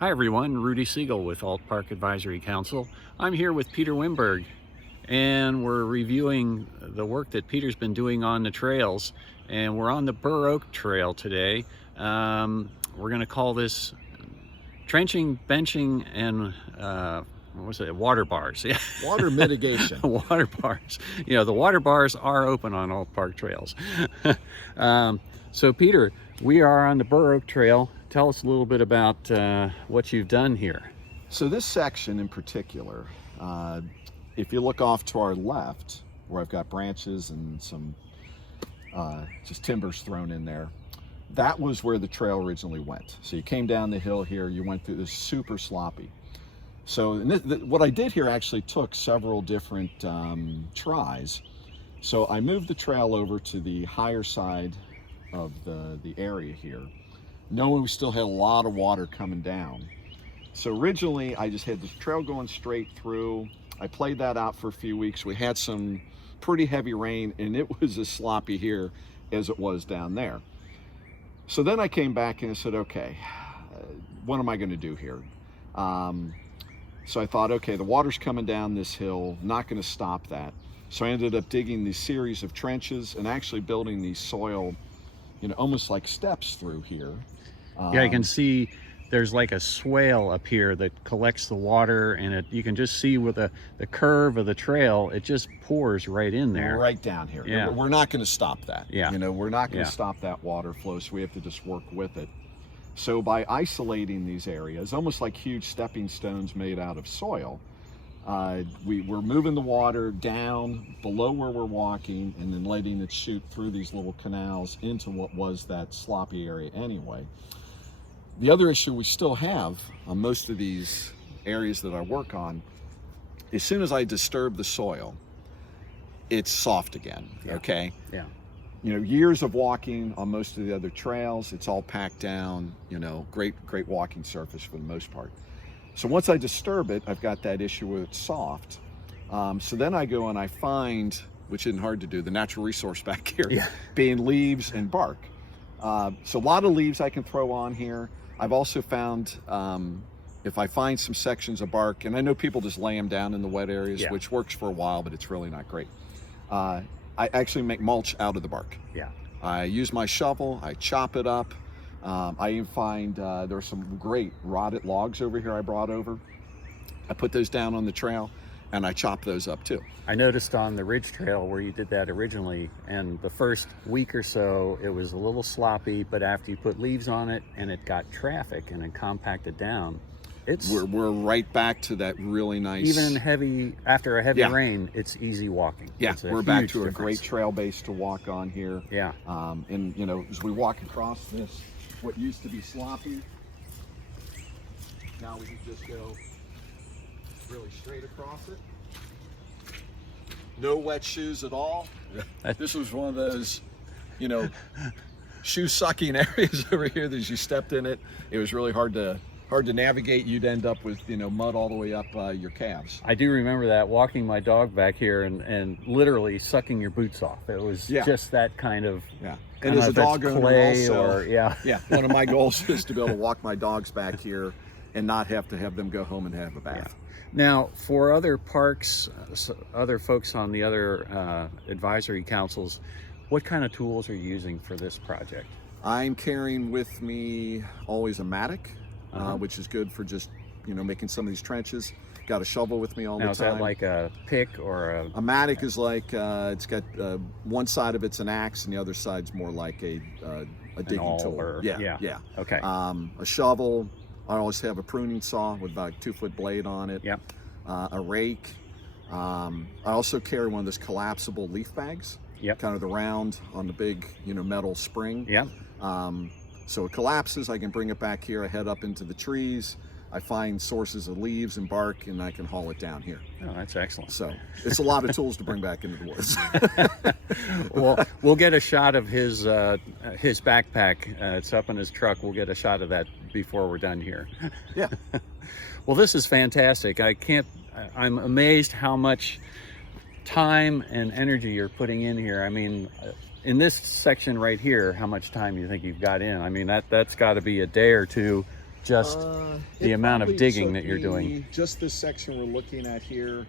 Hi everyone, Rudy Siegel with Ault Park Advisory Council. I'm here with Peter Wimberg, and we're reviewing the work that Peter's been doing on the trails, and we're on the Bur Oak Trail today. We're going to call this trenching, benching, and what was it? Water bars. Yeah. Water mitigation. Water bars. You know, the water bars are open on Ault Park trails. So Peter, we are on the Bur Oak Trail. Tell us a little bit about what you've done here. So this section in particular, if you look off to our left, where I've got branches and some just timbers thrown in there, that was where the trail originally went. So you came down the hill here, you went through this super sloppy. So what I did here actually took several different tries. So I moved the trail over to the higher side of the area here, knowing we still had a lot of water coming down. So originally I just had the trail going straight through. I played that out for a few weeks. We had some pretty heavy rain and it was as sloppy here as it was down there. So then I came back and I said, okay, what am I going to do here? So I thought, okay, the water's coming down this hill, not going to stop that. So I ended up digging these series of trenches and actually building these soil, you know, almost like steps through here. Yeah, you can see there's like a swale up here that collects the water, and you can just see with the curve of the trail, it just pours right in there. Right down here. Yeah. We're not going to stop that. Yeah. You know, we're not going to stop that water flow, so we have to just work with it. So by isolating these areas, almost like huge stepping stones made out of soil, we're moving the water down below where we're walking and then letting it shoot through these little canals into what was that sloppy area anyway. The other issue we still have on most of these areas that I work on, as soon as I disturb the soil, it's soft again, okay? Yeah. You know, years of walking on most of the other trails, it's all packed down, you know, great walking surface for the most part. So once I disturb it, I've got that issue where it's soft. So then I go and I find, which isn't hard to do, the natural resource back here, being leaves and bark. So a lot of leaves I can throw on here. I've also found if I find some sections of bark, and I know people just lay them down in the wet areas, which works for a while, but it's really not great. I actually make mulch out of the bark. Yeah. I use my shovel, I chop it up. I even find there's some great rotted logs over here I brought over. I put those down on the trail and I chop those up too. I noticed on the Ridge Trail where you did that originally, and the first week or so it was a little sloppy, but after you put leaves on it and it got traffic and it compacted down, we're right back to that really nice. Even after a heavy rain, it's easy walking. Yeah, we're back to a great trail base to walk on here. Yeah. And you know, as we walk across this, what used to be sloppy, now we can just go really straight across it. No wet shoes at all. This was one of those, you know, shoe sucking areas over here that as you stepped in it, it was really hard to navigate. You'd end up with, you know, mud all the way up your calves. I do remember that, walking my dog back here and literally sucking your boots off. It was just that kind of And as a dog owner also, one of my goals is to be able to walk my dogs back here and not have to have them go home and have a bath. Now, for other parks, other folks on the other advisory councils, what kind of tools are you using for this project? I'm carrying with me always a mattock, which is good for just, you know, making some of these trenches. Got a shovel with me all the time. Now, is that like a pick or a mattock is like, it's got one side of it's an axe and the other side's more like a digging tool. Okay. A shovel. I always have a pruning saw with about a 2-foot blade on it. Yep. A rake. I also carry one of those collapsible leaf bags. Yep. Kind of the round on the big, you know, metal spring. Yep. So it collapses, I can bring it back here, I head up into the trees, I find sources of leaves and bark, and I can haul it down here. Oh, that's excellent. So it's a lot of tools to bring back into the woods. Well, we'll get a shot of his backpack. It's up in his truck. We'll get a shot of that before we're done here. Yeah. Well, this is fantastic. I'm amazed how much time and energy you're putting in here. I mean, in this section right here, how much time you think you've got in? I mean, that's got to be a day or two just the It amount of probably digging took that you're me doing? just this section we're looking at here,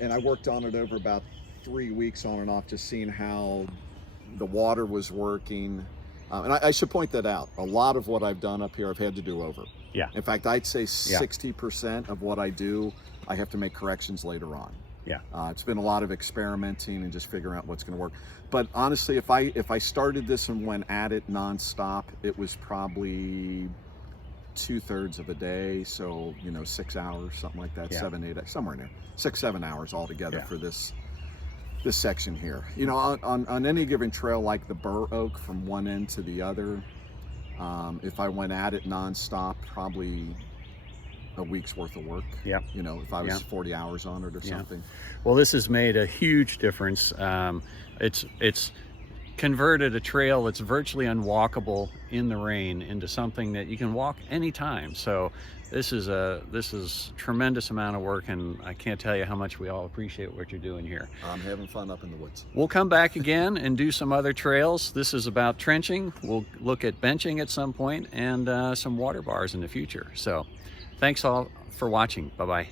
and I worked on it over about 3 weeks on and off, just seeing how the water was working. And I should point that out. A lot of what I've done up here, I've had to do over. Yeah. In fact, I'd say 60% of what I do, I have to make corrections later on. Yeah. It's been a lot of experimenting and just figuring out what's going to work. But honestly, if I started this and went at it nonstop, it was probably 2/3 of a day. So 6 hours, something like that, 7, 8, somewhere in there, 6, 7 hours altogether for this section here. On any given trail like the Bur Oak from one end to the other, if I went at it nonstop, probably a week's worth of work. Yeah. If I was 40 hours on it or something. Well, this has made a huge difference. It's converted a trail that's virtually unwalkable in the rain into something that you can walk anytime. So this is tremendous amount of work, and I can't tell you how much we all appreciate what you're doing here. I'm having fun up in the woods. We'll come back again and do some other trails. This is about trenching. We'll look at benching at some point, and some water bars in the future. So thanks all for watching. Bye-bye.